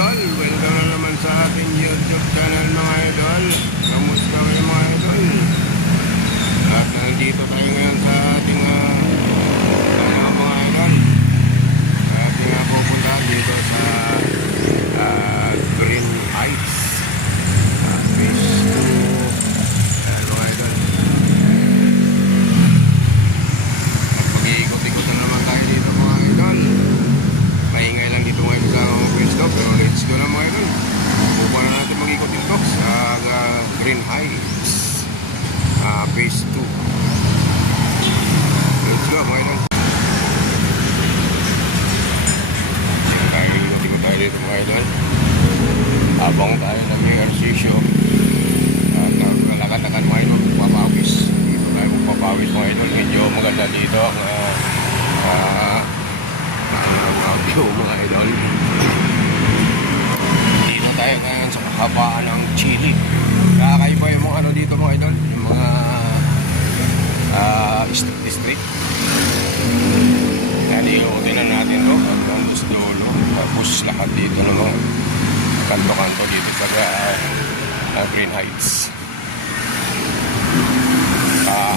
idol, welcome na naman sa ating YouTube channel mga idol. Kamusta kayo mga idol? At nandito tayo ngayon sa ating mga idol. Ating pupuntahan dito sa Green Heights Phase 2. Ayan mga idol. At mag-iikot-ikot na naman tayo dito mga idol. Maingay lang dito ngayon sa pwesto, pero let's go na mga idol. Pupunta na natin mag-ikot dito sa Green Heights Phase 2. Let's go mga idol. Ikot-ikot tayo dito mga idol. Habang tayo nag-ehersisyo at naglalakad-lakad mga idol, papawis. Dito tayo magpapawis mga idol. Medyo maganda dito ang view mga idol. Dito tayo ngayon sa kahabaan ng Chili. Kakaiba yung mga ano dito mga idol, yung mga district. Naliutin na natin to hanggang dulo. Tapos lahat dito ng mga kanto-kanto dito sa Green Heights.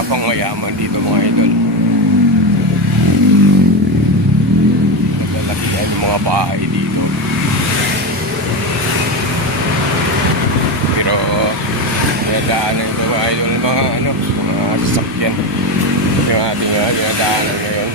Pangayaman dito mga idol. Naglalaki yung mga bahay dito. Pero dinadaanan ito mga idol, mga sasakyan. Yung ating dinadaanan ngayon.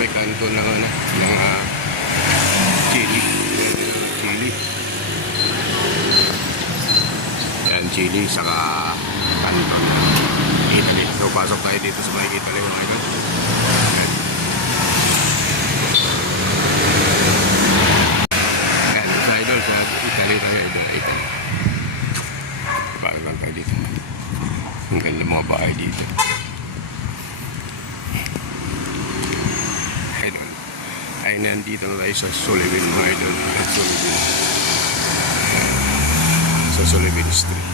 May kanto ng Chili. Yan, Chili saka kanto ng Italy. So pasok tayo dito sa may Italy mga idol. Yan, sa idol, sa Italy tayo idol. Italy. Pasok lang tayo dito. Ang ganda mga bahay dito. Ay nandito na tayo sa Sullivan mga idol. Sa Sullivan Street.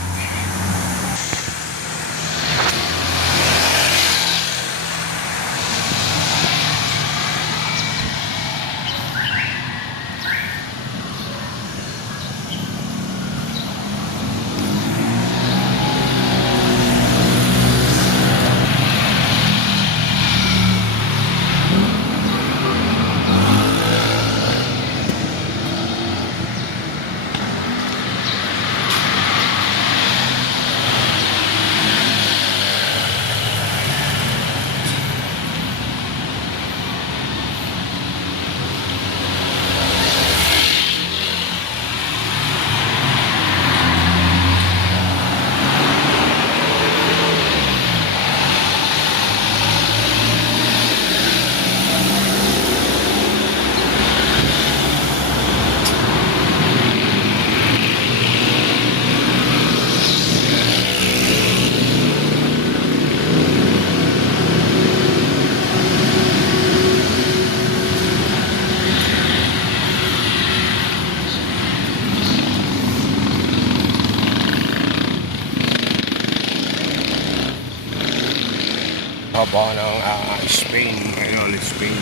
Haba ng Spain, ngayon Spain.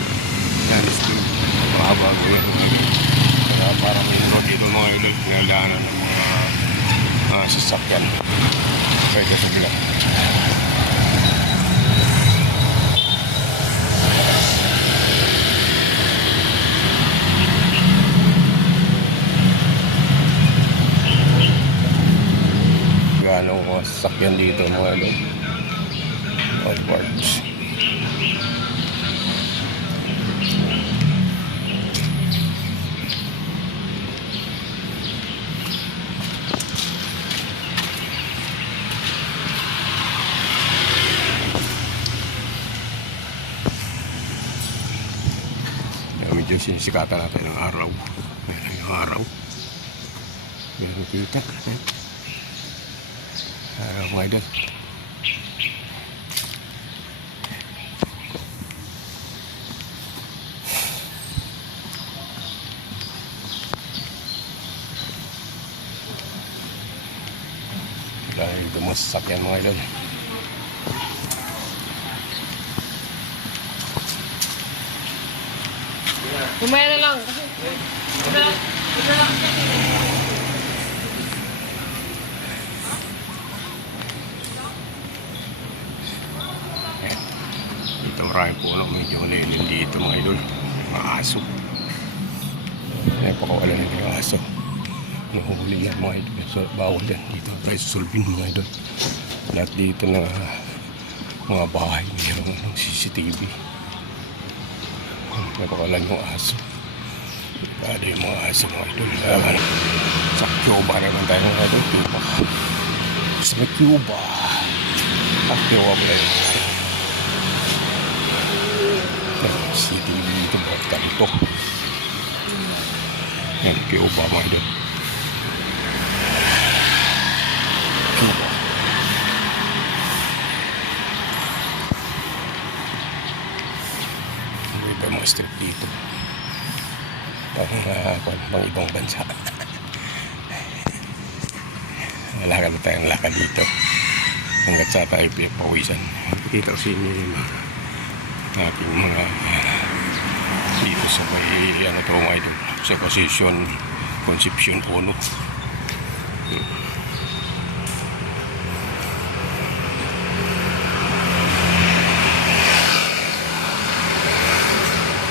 Yan, Spain. Haba ng parang main road dito mga idol. Pinadaanan ng mga sasakyan. Pwede sa bilang. Gano'ng mga sasakyan dito mga idol. All parts. Medyo sinisikatan natin ng araw. Meron yung araw. Meron kita. Mga idol. dito mga sasakyan mga idol. Kumaya na lang. Dito maraming puno, medyo lilim dito mga idol. Mga aso. Napakawala na yung aso. Nahuhuli yan mga idol. So, bawal yan. Dito tayo susulbin mga idol. Lahat dito na mga bahay mayroong CCTV. Napakawala yung aso. Ada yung mga aso mga idol. Sa Cuba naman tayo mga idol. Cuba. Sa Cuba. Cuba ba yun? CCTV dito bawat kanto. Yan, Cuba mga idol. Cuba. Ito mga strip dito. Pang ibang bansa. Lakad na tayong lakad dito. Hanggat sa tayo pawisan. Kita ko sa inyo yung ating mga dito sa may ano to mga idol. Sa Concepcion Puno.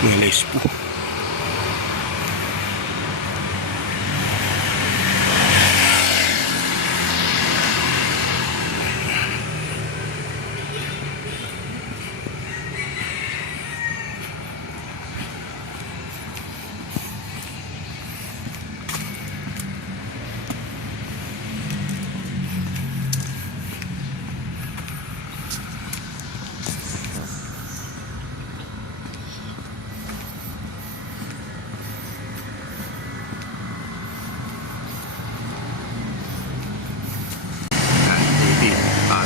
May lespo.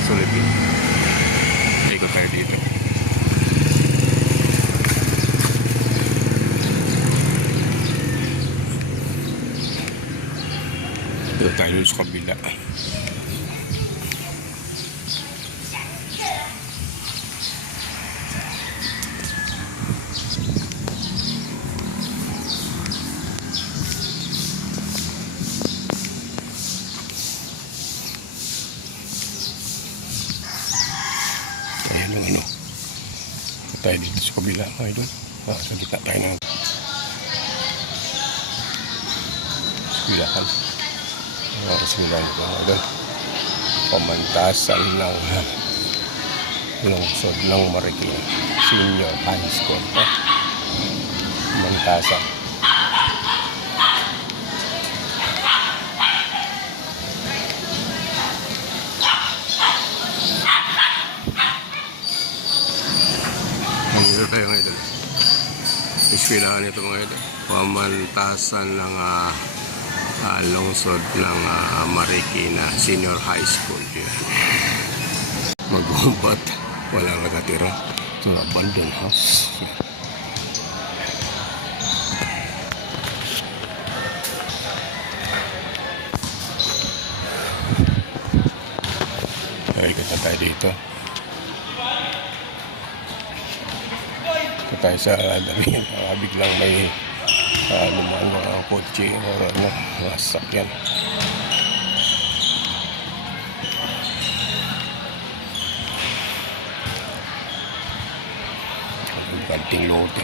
Sulipin. Ikot tayo dito. Dito tayo sa kabila. Ayan yung ano. Tayo dito sa kabila mga idol. Sa gitna tayo ng skulahan. Skulahan ito mga idol. Pamantasan ng lungsod ng Marikina Senior High School. Pamantasan. Dito tayo mga idol. Iskwilahan ito mga idol. Pamantasan ng lungsod ng Marikina Senior High School. Magbombat. Walang nakatira. Ito na abandoned house. Ikot na tayo dito. Tayo sa dami, biglang may lumaan mga kotse o ano, mga sasakyan. Ang ganting lote.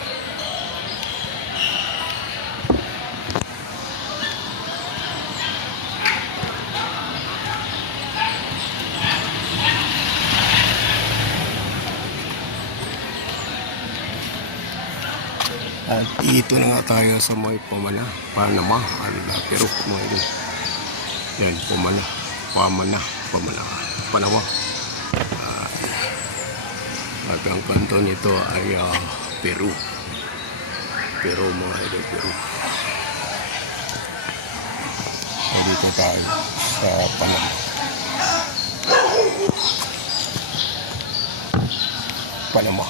At ito na nga tayo sa may Panama, Peru, mga idol. Yan, Panama. At ang kanto nito ay Peru. Peru mga idol, Peru. Dito tayo sa Panama. Panama.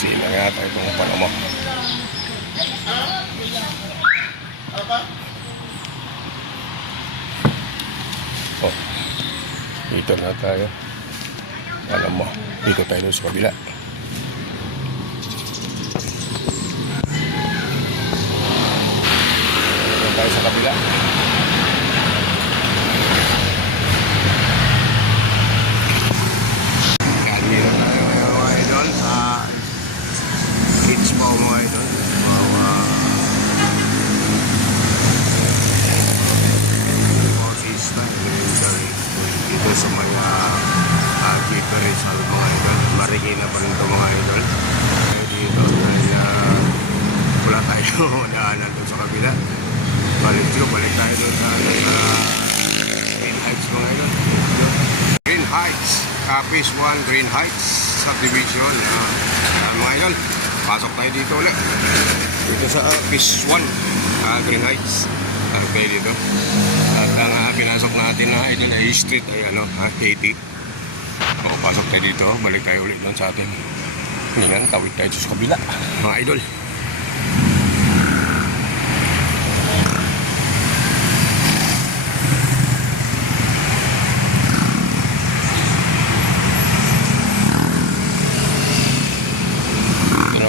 Sila nga tayo itong Panama. Oh, dito na tayo. Alam mo, dito tayo sa kabila. Dito tayo sa kabila. Dito tayo mga idol sa Kids po mga idol. Bautista dito sa mga dito rin sa mga idol. Marikina pa rin ito mga idol. Dito wala tayo daanan doon sa kabila. Balik tayo doon sa Green Heights mga idol. Green Heights, Phase 1 Green Heights Subdivision. Mga idol, pasok tayo dito ulit. Dito sa Phase 1 Green Heights. Okay dito. At ang pinasok natin na idol ay street ay 80. O, pasok tayo dito. Balik tayo ulit doon sa atin. Ngayon, tawid tayo sa kabila. Mga idol.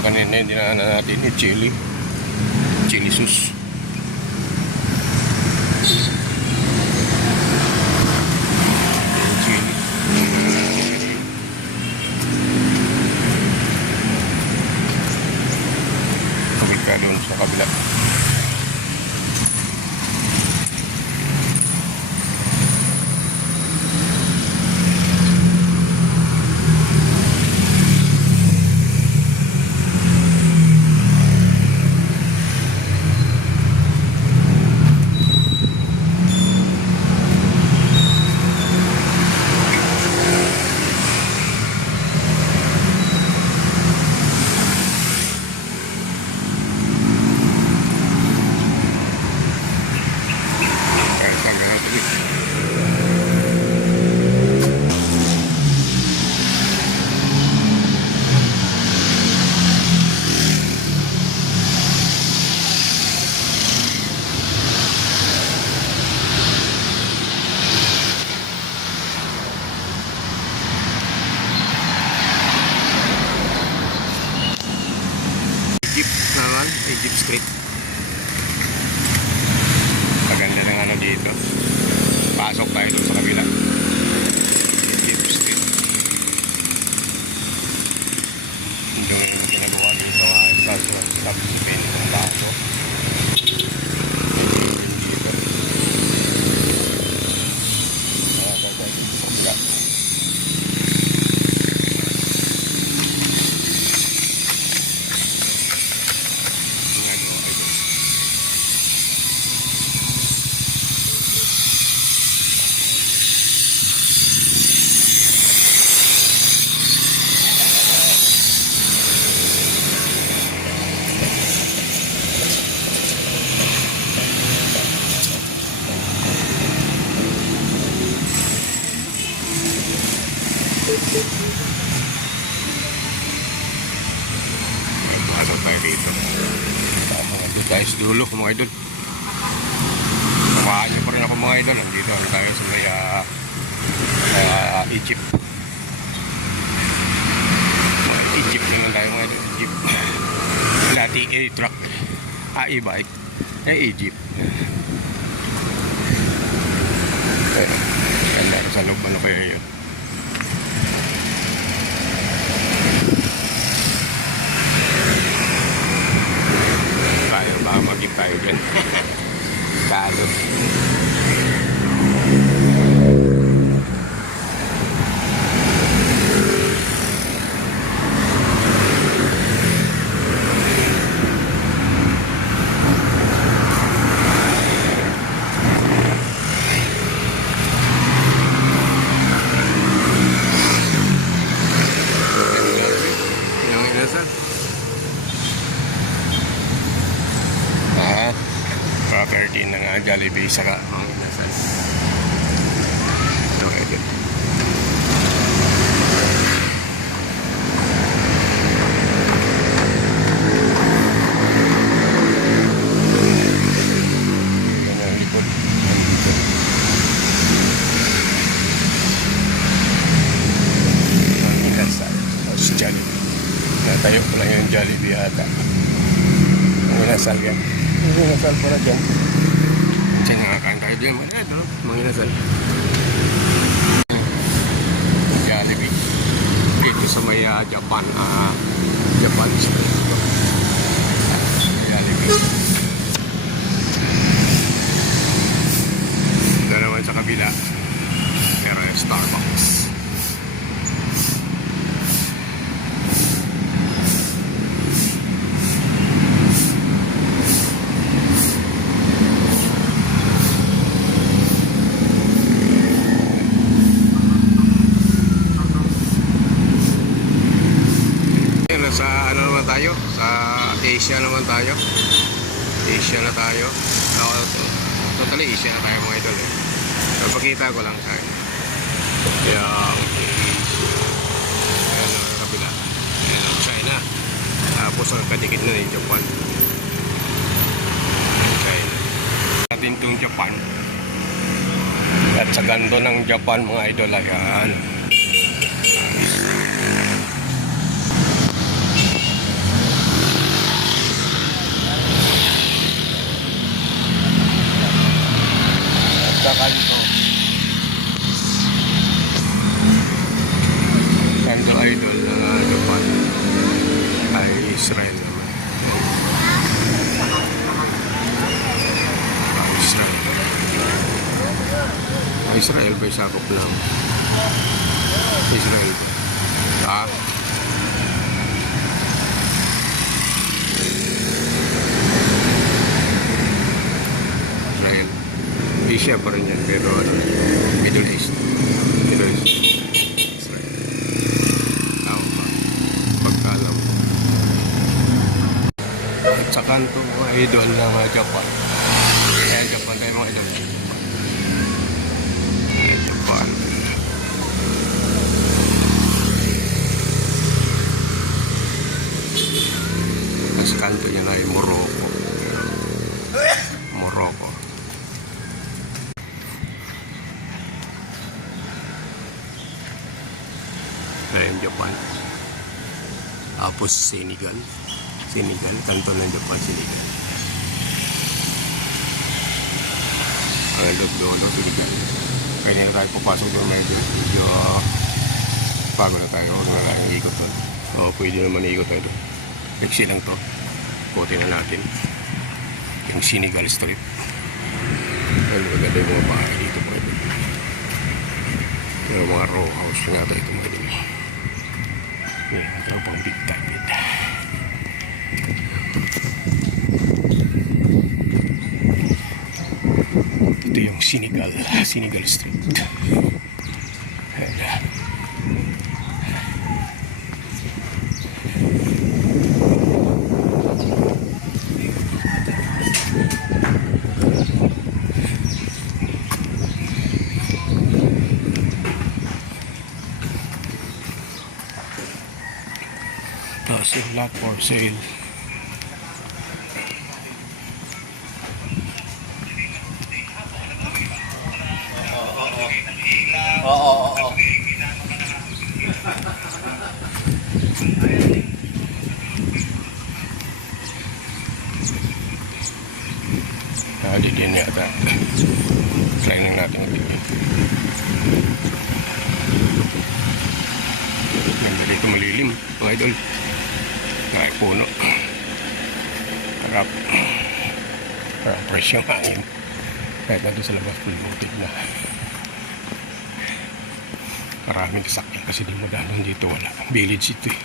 Kanina yung dinaanan natin yung chili sauce. Chili. Kapit ka doon sa kabila. Egypt naman, Egypt Street. Maganda ng dito. Pasok tayo doon sa kabila. Egypt Street. Doon yung pinagawa dito sa subsipin ng baso. Dito. Sa kabila. Pasok tayo dito. Dito tayo sa dulo mga idol. Samahan niyo pa rin ako mga idol. Dito tayo sa may Egypt. Egypt naman tayo mga idol. Egypt. Dati truck. E-bike. Egypt. Ganda sa loob ano kaya yun. Baka maging tayo dyan. Kalo. Yung inasal. Property ng Jollibee saka mga inasal. So, ito. inasal yan. Yung inasal pala dyan. Diyan nakakain tayo dyan. Mga idol, mga inasal. Jollibee. Dito sa may Japan. Japan Street. Jollibee. Ito naman sa kabila. Meron yung Starbucks. Sa ano naman tayo? Sa Asia naman tayo. Asia na tayo. Totally Asia na tayo mga idol eh. So, pakita ko lang tayo. Yung Asia. Ayan ang kabila. Ayan ang China. Tapos ang kadikit na yung Japan. China. Natin itong Japan. At sa gando ng Japan mga idol. Ayan. Kanto. Kanto idol na Japan ay Israel naman. Israel. Israel ba sakop lang? Israel ba? Israel. Asia pa rin yan, pero Middle East. Middle East. Israel. Tama ba? Pagkalam. At sa kanto mga idol ng mga Japan. Kaya Japan tayo mga idol. Japan. At sa kanto yan ay Morocco. Morocco. Ayan Japan. Tapos Senegal. Senegal, kanto ng Japan, Senegal. Ayan doon, Senegal. Kaya na tayo papasok doon medyo pagod na tayo. Huwag na tayong ikot doon. Oo, pwede naman ikot tayo doon. Exit lang to. Kote na natin. Yung Senegal Street. Ayan, maganda yung mga bahay dito po ito. Yung mga row house nga tayo ito mga dito. Ayan, ito pang big time bit. Ito yung Senegal Street. Ayan. Lot for sale. Oo. Di din yata. Try lang natin ito. Ganda dito malilim, mga idol. Kahit puno. Harap. Parang presyong hangin. Kahit nandun sa labas, pulutin na. Maraming kasakyan kasi di mo dahan dito. Wala. Village ito eh.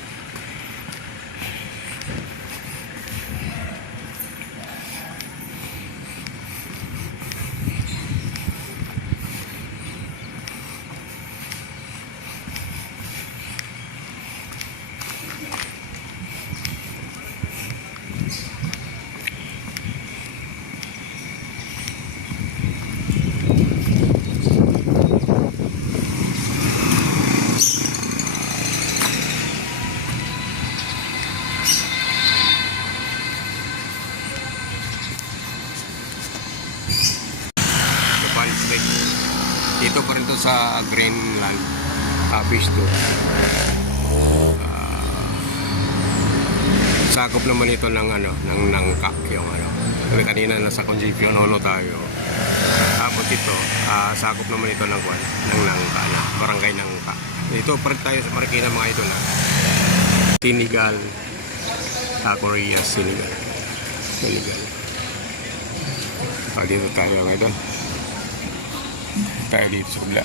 Dito pa rin to sa Greenland Phase 2. sakop naman ito ng ano, ng Nangka, yung ano. Kasi kanina nasa Concepcion Ono tayo. Tapos ito, sakop naman ito ng kwan, ng Nangka na, barangay Nangka. Ito parit tayo sa Marikina mga idol na. Sinigal, Korea, Sinigal. Sinigal. Dito tayo mga idol. Tayo dito sa kabila.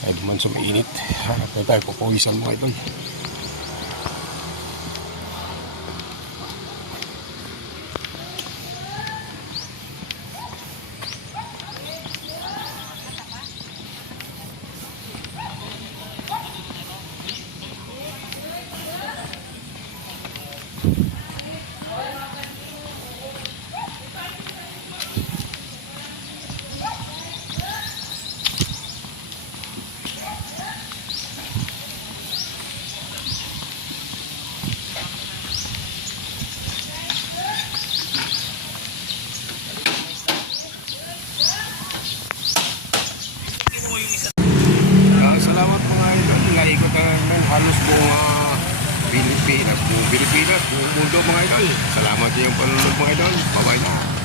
Ay, duman sa mainit. Hanap na tayo, pupawisan mga idol. Salamat mga idol. Naikot namin halos buong Pilipinas, buong mundo mga idol. Salamat sa iyong panunod mga idol. Bye-bye na.